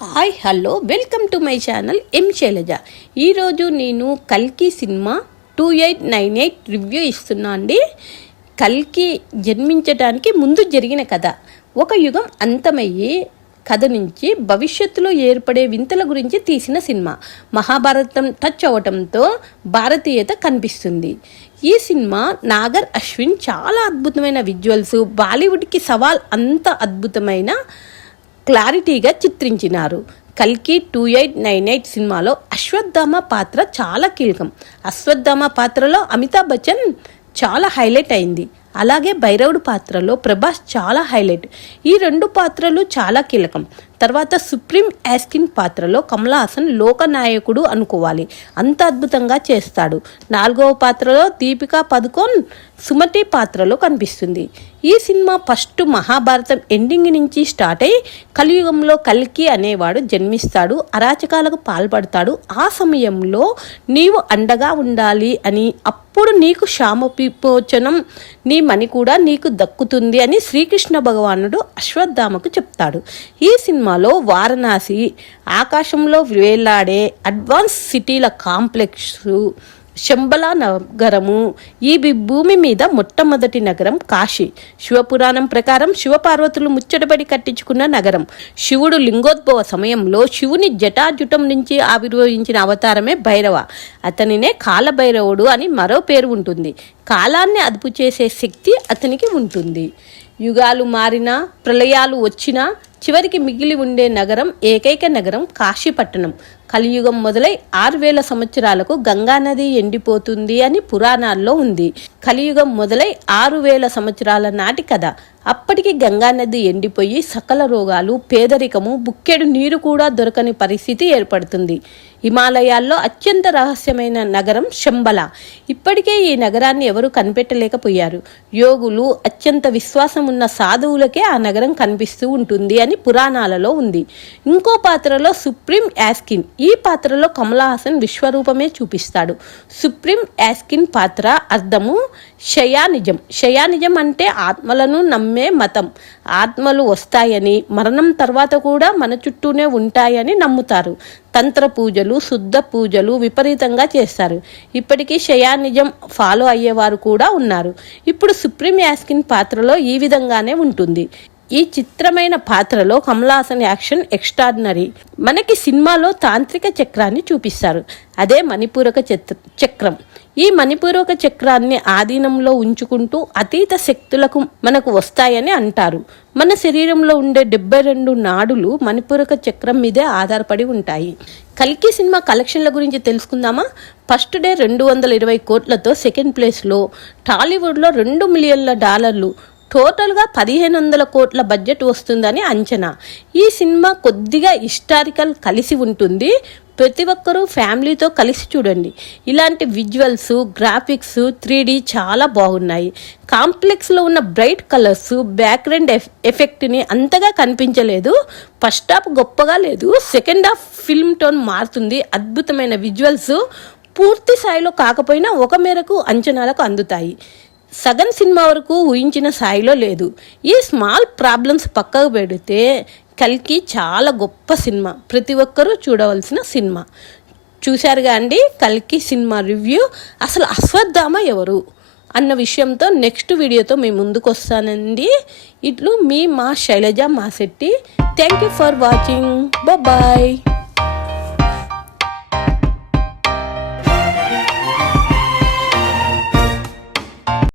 Hi hello welcome to my channel M Shailaja. ఈరోజు నేను కల్కి సినిమా 2898 రివ్యూ ఇస్తున్నా అండి. కల్కి జన్మించడానికి ముందు జరిగిన కథ, ఒక యుగం అంతమయ్యి కథ నుంచి భవిష్యత్తులో ఏర్పడే వింతల గురించి తీసిన సినిమా. మహాభారతం టచ్ అవటంతో భారతీయత కనిపిస్తుంది. ఈ సినిమా నాగర్ అశ్విన్ చాలా అద్భుతమైన విజువల్స్, బాలీవుడ్కి సవాల్ అంత అద్భుతమైన క్లారిటీగా చిత్రించినారు. కల్కి 2898 సినిమాలో అశ్వత్థామ పాత్ర చాలా కీలకం. అశ్వత్థామ పాత్రలో అమితాబ్ బచ్చన్ చాలా హైలైట్ అయింది. అలాగే భైరవుడు పాత్రలో ప్రభాస్ చాలా హైలైట్. ఈ రెండు పాత్రలు చాలా కీలకం. తర్వాత సుప్రీం యాస్కిన్ పాత్రలో కమల్ హాసన్ లోకనాయకుడు అనుకోవాలి, అంత అద్భుతంగా చేస్తాడు. 4వ పాత్రలో దీపికా పదుకోన్ సుమతి పాత్రలో కనిపిస్తుంది. ఈ సినిమా ఫస్ట్ మహాభారతం ఎండింగ్ నుంచి స్టార్ట్ అయ్యి కలియుగంలో కల్కి అనేవాడు జన్మిస్తాడు, అరాచకాలకు పాల్పడతాడు. ఆ సమయంలో నీవు అండగా ఉండాలి అని, అప్పుడు నీకు శామవిమోచనం, నీ మణి కూడా నీకు దక్కుతుంది అని శ్రీకృష్ణ భగవానుడు అశ్వత్థామకు చెప్తాడు. ఈ సినిమాలో వారణాసి, ఆకాశంలో వేలాడే అడ్వాన్స్ సిటీల కాంప్లెక్స్, శంబలా నగరము, ఈ భూమి మీద మొట్టమొదటి నగరం కాశీ. శివపురాణం ప్రకారం శివపార్వతులు ముచ్చటపడి కట్టించుకున్న నగరం. శివుడు లింగోద్భవ సమయంలో శివుని జటాజుటం నుంచి ఆవిర్భవించిన అవతారమే భైరవ. అతనినే కాలభైరవుడు అని మరో పేరు ఉంటుంది. కాలాన్ని అదుపు చేసే శక్తి అతనికి ఉంటుంది. యుగాలు మారినా, ప్రళయాలు వచ్చినా చివరికి మిగిలి ఉండే నగరం, ఏకైక నగరం కాశీపట్టణం. కలియుగం మొదలై 6000 సంవత్సరాలకు గంగానది ఎండిపోతుంది అని పురాణాల్లో ఉంది. కలియుగం మొదలై 6000 సంవత్సరాల నాటి కథ. అప్పటికి గంగానది ఎండిపోయి సకల రోగాలు, పేదరికము, బుక్కెడు నీరు కూడా దొరకని పరిస్థితి ఏర్పడుతుంది. హిమాలయాల్లో అత్యంత రహస్యమైన నగరం శంబల. ఇప్పటికే ఈ నగరాన్ని ఎవరు కనిపెట్టలేకపోయారు. యోగులు, అత్యంత విశ్వాసం ఉన్న సాధువులకే ఆ నగరం కనిపిస్తూ ఉంటుంది అని పురాణాలలో ఉంది. ఇంకో పాత్రలో సుప్రీం యాస్కిన్. ఈ పాత్రలో కమల్ హాసన్ విశ్వరూపమే చూపిస్తాడు. సుప్రీం యాస్కిన్ పాత్ర అర్థము శయానిజం. శయానిజం అంటే ఆత్మలను నమ్మే మతం. ఆత్మలు వస్తాయని, మరణం తర్వాత కూడా మన చుట్టూనే ఉంటాయని నమ్ముతారు. తంత్ర పూజలు, శుద్ధ పూజలు విపరీతంగా చేస్తారు. ఇప్పటికీ శయానిజం ఫాలో అయ్యేవారు కూడా ఉన్నారు. ఇప్పుడు సుప్రీం యాస్కిన్ పాత్రలో ఈ విధంగానే ఉంటుంది. ఈ చిత్రమైన పాత్రలో కమల్ హాసన్ యాక్షన్ ఎక్స్ట్రాడినరీ. మనకి సినిమాలో తాంత్రిక చక్రాన్ని చూపిస్తారు, అదే మణిపూరక చక్రం. ఈ మణిపూరక చక్రాన్ని ఆధీనంలో ఉంచుకుంటూ అతీత శక్తులకు మనకు వస్తాయని అంటారు. మన శరీరంలో ఉండే 72 నాడులు మణిపూరక చక్రం మీదే ఆధారపడి ఉంటాయి. కల్కి సినిమా కలెక్షన్ల గురించి తెలుసుకుందామా? ఫస్ట్ డే 220 కోట్లతో సెకండ్ ప్లేస్లో, టాలీవుడ్లో $2 మిలియన్ల, టోటల్గా 1500 కోట్ల బడ్జెట్ వస్తుందని అంచనా. ఈ సినిమా కొద్దిగా హిస్టారికల్ కలిసి ఉంటుంది. ప్రతి ఒక్కరూ ఫ్యామిలీతో కలిసి చూడండి. ఇలాంటి విజువల్స్, గ్రాఫిక్స్, 3D చాలా బాగున్నాయి. కాంప్లెక్స్లో ఉన్న బ్రైట్ కలర్స్, బ్యాక్గ్రౌండ్ ఎఫెక్ట్ని అంతగా కనిపించలేదు. ఫస్ట్ హాఫ్ గొప్పగా లేదు, సెకండ్ హాఫ్ ఫిల్మ్ టోన్ మారుతుంది. అద్భుతమైన విజువల్స్ పూర్తి స్థాయిలో కాకపోయినా ఒక మేరకు అంచనాలకు అందుతాయి. సగం సినిమా వరకు ఊహించిన స్థాయిలో లేదు. ఈ స్మాల్ ప్రాబ్లమ్స్ పక్కకు పెడితే కల్కి చాలా గొప్ప సినిమా, ప్రతి ఒక్కరూ చూడవలసిన సినిమా. చూశారుగా అండి కల్కి సినిమా రివ్యూ. అసలు అశ్వత్థామ ఎవరు అన్న విషయంతో నెక్స్ట్ వీడియోతో మీ ముందుకు వస్తానండి. ఇట్లు మీ మా Shailaja Masetti. Thank you for watching. Bye.